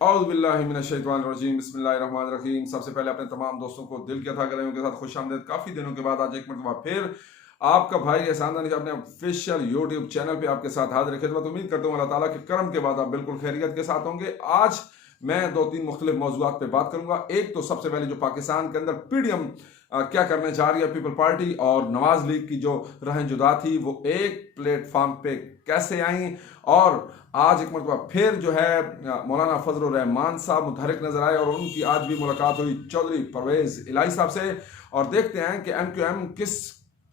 औज़ु बिल्लाहि मिनश्शैतानिर्रजीम बिस्मिल्लाहिर्रहमानिर्रहीम। सबसे पहले अपने तमाम दोस्तों को दिल के अता गलें के साथ खुश आमदीद। काफ़ी दिनों के बाद आज एक मरतबा फिर आपका भाई एहसान दानिश अपने ऑफिशियल यूट्यूब चैनल पे आपके साथ हाजिर है। खिदमत उम्मीद करता हूँ अल्लाह ताला के करम के बाद आप बिल्कुल खैरियत के साथ होंगे। आज मैं 2-3 मुख्तलिफ मौज़ूआत पे बात करूंगा। एक तो सबसे पहले जो पाकिस्तान के अंदर पीडीएम क्या करने जा रही है पीपल पार्टी और नवाज लीग की जो रहन जुदा थी वो एक प्लेटफॉर्म पे कैसे आई, और आज एक मरतबा फिर जो है मौलाना फजल रहमान साहब मुतहरिक नजर आए और उनकी आज भी मुलाकात हुई चौधरी परवेज इलाही साहब से, और देखते हैं कि MQM किस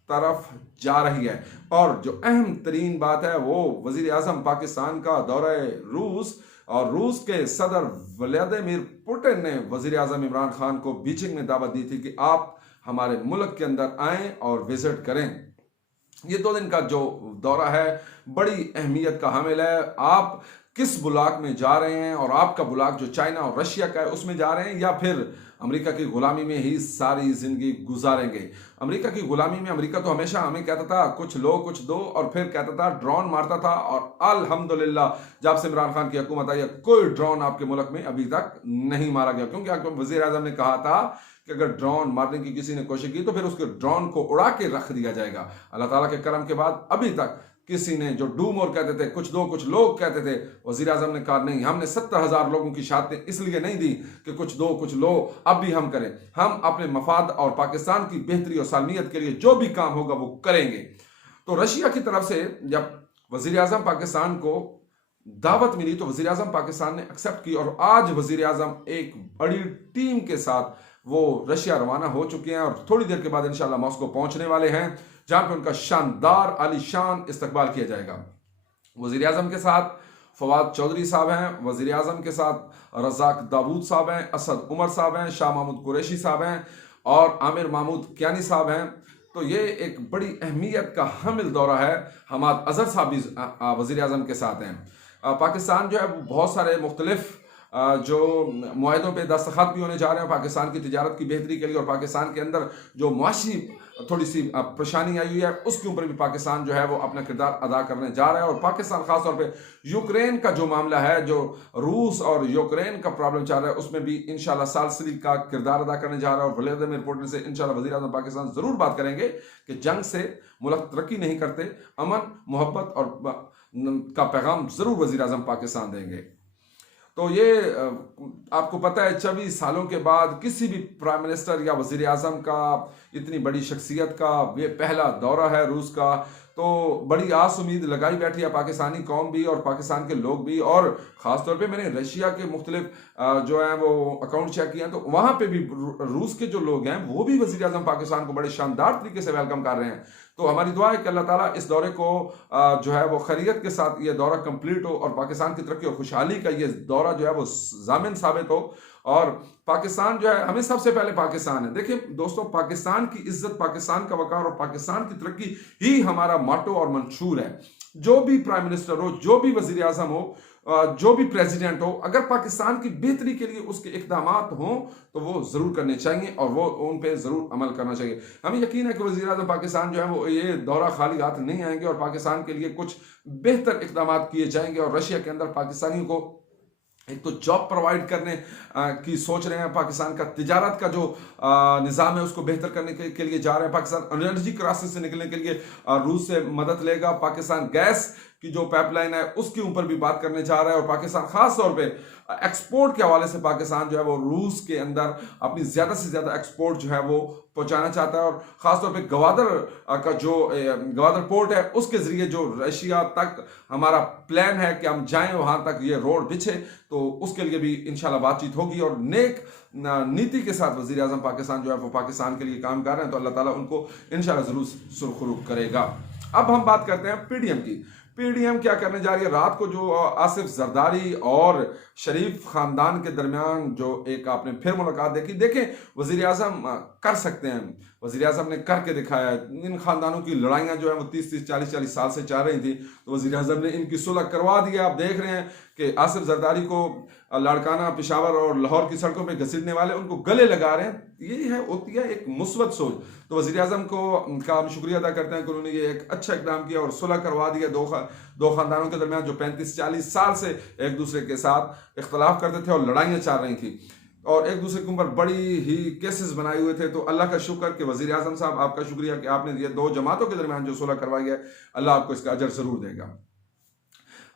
तरफ जा रही है। और जो अहम तरीन बात है वो वजीर आजम पाकिस्तान का दौरा रूस, और रूस के सदर व्लादिमीर पुतिन ने वजीर आजम इमरान खान को बीजिंग में दावत दी थी कि आप हमारे मुल्क के अंदर आएं और विजिट करें। ये 2 दिन का जो दौरा है बड़ी अहमियत का हामिल है। आप किस ब्लॉक में जा रहे हैं, और आपका ब्लॉक जो चाइना और रशिया का है उसमें जा रहे हैं, या फिर अमेरिका की गुलामी में ही सारी जिंदगी गुजारेंगे। अमेरिका की गुलामी में अमेरिका तो हमेशा हमें कहता था कुछ लो कुछ दो, और फिर कहता था ड्रोन मारता था, और अल्हम्दुलिल्लाह जब से इमरान खान की हुकूमत आई है कोई ड्रोन आपके मुल्क में अभी तक नहीं मारा गया, क्योंकि वजीर आजम ने कहा था कि अगर ड्रोन मारने की किसी ने कोशिश की तो फिर उसके ड्रोन को उड़ा के रख दिया जाएगा। अल्लाह ताला के करम के बाद अभी तक किसी ने, जो डूम और कहते थे कुछ दो कुछ लोग कहते थे, वजीर आजम ने कहा नहीं, हमने 70,000 लोगों की शहादतें इसलिए नहीं दी कि कुछ दो कुछ लो, अब भी हम करें। हम अपने मफाद और पाकिस्तान की बेहतरी और सालमियत के लिए जो भी काम होगा वो करेंगे। तो रशिया की तरफ से जब वजीर आजम पाकिस्तान को दावत मिली तो वजीर आजम पाकिस्तान ने एक्सेप्ट की, और आज वजीर आजम एक बड़ी टीम के साथ वो रशिया रवाना हो चुके हैं और थोड़ी देर के बाद इंशाल्लाह मॉस्को पहुंचने वाले हैं, जहां पे उनका शानदार आलीशान इस्तकबाल किया जाएगा। वजीर आजम के साथ फवाद चौधरी साहब हैं, वजीर आजम के साथ रज़ाक दाऊद साहब हैं, असद उमर साहब हैं, शाह महमूद कुरैशी साहब हैं और आमिर महमूद कियानी साहब हैं। तो ये एक बड़ी अहमियत का हामिल दौरा है। हमाद अजहर साहब भी वजीर आजम के साथ हैं। पाकिस्तान जो है बहुत सारे मुख्तलिफ जो मुआहदों पे दस्तखत भी होने जा रहे हैं पाकिस्तान की तिजारत की बेहतरी के लिए, और पाकिस्तान के अंदर जो मुआशी थोड़ी सी परेशानी आई हुई है उसके ऊपर भी पाकिस्तान जो है वो अपना किरदार अदा करने जा रहा है। और पाकिस्तान खास तौर पे यूक्रेन का जो मामला है, जो रूस और यूक्रेन का प्रॉब्लम चल रहा है, उसमें भी इंशाल्लाह सालसली का किरदार अदा करने जा रहा है। और व्लादिमीर पुतिन से इंशाल्लाह वज़ीर आज़म पाकिस्तान जरूर बात करेंगे कि जंग से मुल्क तरक्की नहीं करते, अमन मोहब्बत और का पैगाम जरूर वज़ीर आज़म पाकिस्तान देंगे। तो ये आपको पता है 24 सालों के बाद किसी भी प्राइम मिनिस्टर या वजीर आजम का, इतनी बड़ी शख्सियत का ये पहला दौरा है रूस का। तो बड़ी आस उम्मीद लगाई बैठी है पाकिस्तानी कौम भी और पाकिस्तान के लोग भी, और ख़ास तौर पे मैंने रशिया के मुख्तलिफ जो हैं वो अकाउंट चेक किए हैं, तो वहाँ पे भी रूस के जो लोग हैं वो भी वज़ीर आज़म पाकिस्तान को बड़े शानदार तरीके से वेलकम कर रहे हैं। तो हमारी दुआ है कि अल्लाह ताला इस दौरे को जो है वो खैरियत के साथ ये दौरा कंप्लीट हो, और पाकिस्तान की तरक्की और खुशहाली का ये दौरा जो है वो जामिन साबित हो। और पाकिस्तान जो है, हमें सबसे पहले पाकिस्तान है। देखिए दोस्तों, पाकिस्तान की इज्जत, पाकिस्तान का वकार और पाकिस्तान की तरक्की ही हमारा मोटो और मंशूर है। जो भी प्राइम मिनिस्टर हो, जो भी वजीर आजम हो, जो भी प्रेसिडेंट हो, अगर पाकिस्तान की बेहतरी के लिए उसके इक़दामात हों तो वो ज़रूर करने चाहिए और वो उन पे ज़रूर अमल करना चाहिए। हमें यकीन है कि वज़ीर आज़म पाकिस्तान जो है वो ये दौरा खाली हाथ नहीं आएंगे, और पाकिस्तान के लिए कुछ बेहतर इक़दामात किए जाएंगे। और रशिया के अंदर पाकिस्तानियों को एक तो जॉब प्रोवाइड करने की सोच रहे हैं, पाकिस्तान का तिजारत का जो निज़ाम है उसको बेहतर करने के लिए जा रहे हैं। पाकिस्तान एनर्जी क्राइसिस से निकलने के लिए रूस से मदद लेगा। पाकिस्तान गैस की जो पाइपलाइन है उसके ऊपर भी बात करने जा रहा है, और पाकिस्तान खास तौर पे एक्सपोर्ट के हवाले से पाकिस्तान जो है वो रूस के अंदर अपनी ज़्यादा से ज़्यादा एक्सपोर्ट जो है वो पहुंचाना चाहता है। और ख़ास तौर पे गवादर का जो गवादर पोर्ट है उसके ज़रिए जो रशिया तक हमारा प्लान है कि हम जाएं, वहाँ तक ये रोड बिछे, तो उसके लिए भी इंशाल्लाह बातचीत होगी। और नेक नीति के साथ वज़ीर आज़म पाकिस्तान जो है वो पाकिस्तान के लिए काम कर रहे हैं, तो अल्लाह ताला उनको इंशाल्लाह ज़रूर सुरखरुख करेगा। अब हम बात करते हैं पीडीएम की। पीडीएम क्या करने जा रही है? रात को जो आसिफ जरदारी और शरीफ खानदान के दरमियान जो एक आपने फिर मुलाकात देखी, देखें वजीर आजम कर सकते हैं, वजीर आजम ने करके दिखाया है। इन खानदानों की लड़ाइयाँ जो है वो 30-30, 40-40 साल से चल रही थी, तो वजीर आजम ने इनकी सुलह करवा दी है। आप देख रहे हैं کہ آصف زرداری کو لاڑکانہ، پشاور اور لاہور کی سڑکوں پہ گھسیٹنے والے ان کو گلے لگا رہے ہیں، یہی ہوتی ہے ایک مثبت سوچ۔ تو وزیر اعظم کا ہم شکریہ ادا کرتے ہیں کہ انہوں نے یہ ایک اچھا اقدام کیا اور صلح کروا دیا دو خاندانوں کے درمیان جو 35-40 سال سے ایک دوسرے کے ساتھ اختلاف کرتے تھے اور لڑائیاں چل رہی تھیں اور ایک دوسرے کے اوپر بڑی ہی کیسز بنائے ہوئے تھے۔ تو اللہ کا شکر کہ وزیر اعظم صاحب آپ کا شکریہ کہ آپ نے یہ دو جماعتوں کے درمیان جو صلح کروائی ہے، اللہ آپ کو اس کا اجر ضرور دے گا۔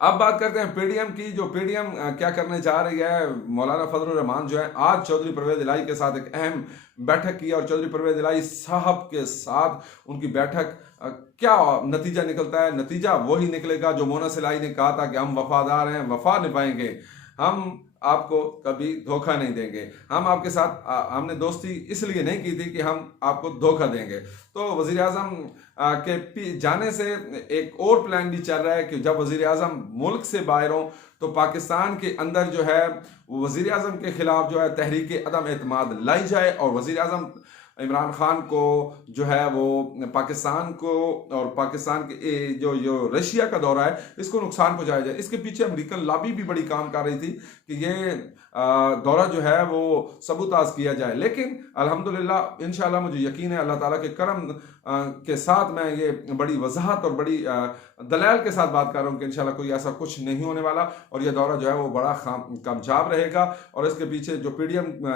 اب بات کرتے ہیں پی ڈی ایم کی، جو پی ڈی ایم کیا کرنے جا رہی ہے۔ مولانا فضل الرحمان جو ہے آج چودھری پرویز الہی کے ساتھ ایک اہم بیٹھک کی اور چودھری پرویز الہی صاحب کے ساتھ ان کی بیٹھک کیا نتیجہ نکلتا ہے؟ نتیجہ وہی نکلے گا جو مونا الہی نے کہا تھا کہ ہم وفادار ہیں، وفا نبھائیں گے، ہم آپ کو کبھی دھوکہ نہیں دیں گے، ہم آپ کے ساتھ ہم نے دوستی اس لیے نہیں کی تھی کہ ہم آپ کو دھوکہ دیں گے۔ تو وزیر اعظم کے جانے سے ایک اور پلان بھی چل رہا ہے کہ جب وزیر اعظم ملک سے باہر ہوں تو پاکستان کے اندر جو ہے وزیر اعظم کے خلاف جو ہے تحریک عدم اعتماد لائی جائے اور وزیر اعظم عمران خان کو جو ہے وہ پاکستان کو اور پاکستان کے جو رشیا کا دورہ ہے اس کو نقصان پہنچایا جائے۔ اس کے پیچھے امریکن لابی بھی بڑی کام کر رہی تھی کہ یہ دورہ جو ہے وہ سبوتاژ کیا جائے، لیکن الحمدللہ انشاءاللہ مجھے یقین ہے اللہ تعالیٰ کے کرم کے ساتھ میں یہ بڑی وضاحت اور بڑی دلائل کے ساتھ بات کر رہا ہوں کہ انشاءاللہ کوئی ایسا کچھ نہیں ہونے والا اور یہ دورہ جو ہے وہ بڑا کامیاب رہے گا اور اس کے پیچھے جو پی ڈی ایم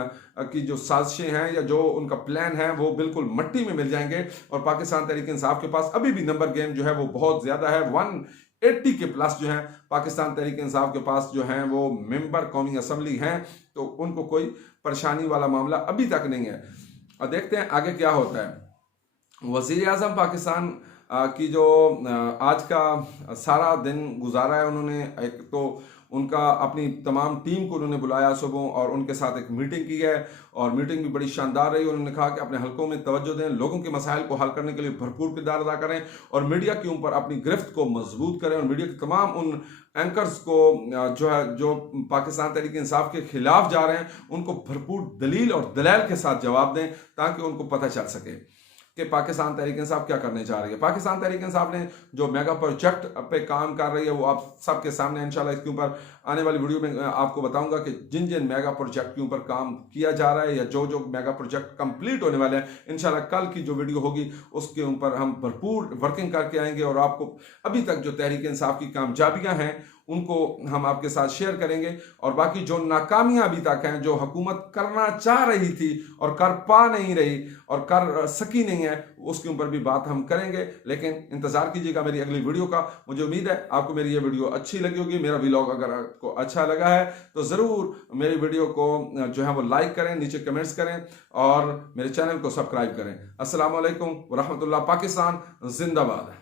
کی جو سازشیں ہیں یا جو ان کا پلان ہے وہ بالکل مٹی میں مل جائیں گے اور پاکستان تحریک انصاف کے پاس ابھی بھی نمبر گیم جو ہے وہ بہت زیادہ ہے، 180 کے پلس جو ہیں پاکستان تحریک انصاف کے پاس جو ہیں وہ ممبر قومی اسمبلی ہیں، تو ان کو کوئی پریشانی والا معاملہ ابھی تک نہیں ہے۔ اور دیکھتے ہیں آگے کیا ہوتا ہے۔ وزیر اعظم پاکستان کی جو آج کا سارا دن گزارا ہے، انہوں نے ایک تو ان کا اپنی تمام ٹیم کو انہوں نے بلایا صبح اور ان کے ساتھ ایک میٹنگ کی ہے اور میٹنگ بھی بڑی شاندار رہی۔ انہوں نے کہا کہ اپنے حلقوں میں توجہ دیں، لوگوں کے مسائل کو حل کرنے کے لیے بھرپور کردار ادا کریں اور میڈیا کے اوپر اپنی گرفت کو مضبوط کریں اور میڈیا کے تمام ان اینکرز کو جو پاکستان تحریک انصاف کے خلاف جا رہے ہیں ان کو بھرپور دلیل اور دلائل کے ساتھ جواب دیں تاکہ ان کو پتہ چل سکے کہ پاکستان تحریک انصاف کیا کرنے جا رہی ہے۔ پاکستان تحریک انصاف نے جو میگا پروجیکٹ پہ کام کر رہی ہے وہ آپ سب کے سامنے انشاءاللہ اس کے اوپر آنے والی ویڈیو میں آپ کو بتاؤں گا کہ جن جن میگا پروجیکٹ کے اوپر کام کیا جا رہا ہے یا جو میگا پروجیکٹ کمپلیٹ ہونے والے ہیں، انشاءاللہ کل کی جو ویڈیو ہوگی اس کے اوپر ہم بھرپور ورکنگ کر کے آئیں گے اور آپ کو ابھی تک جو تحریک انصاف کی کامیابیاں ہیں ان کو ہم آپ کے ساتھ شیئر کریں گے اور باقی جو ناکامیاں ابھی تک ہیں جو حکومت کرنا چاہ رہی تھی اور کر پا نہیں رہی اور کر سکی نہیں ہے اس کے اوپر بھی بات ہم کریں گے، لیکن انتظار کیجیے گا میری اگلی ویڈیو کا۔ مجھے امید ہے آپ کو میری یہ ویڈیو اچھی لگی ہوگی۔ میرا ویلاگ اگر آپ کو اچھا لگا ہے تو ضرور میری ویڈیو کو جو ہے وہ لائک کریں، نیچے کمنٹس کریں اور میرے چینل کو سبسکرائب کریں۔ السلام علیکم ورحمۃ اللہ۔ پاکستان زندہ باد۔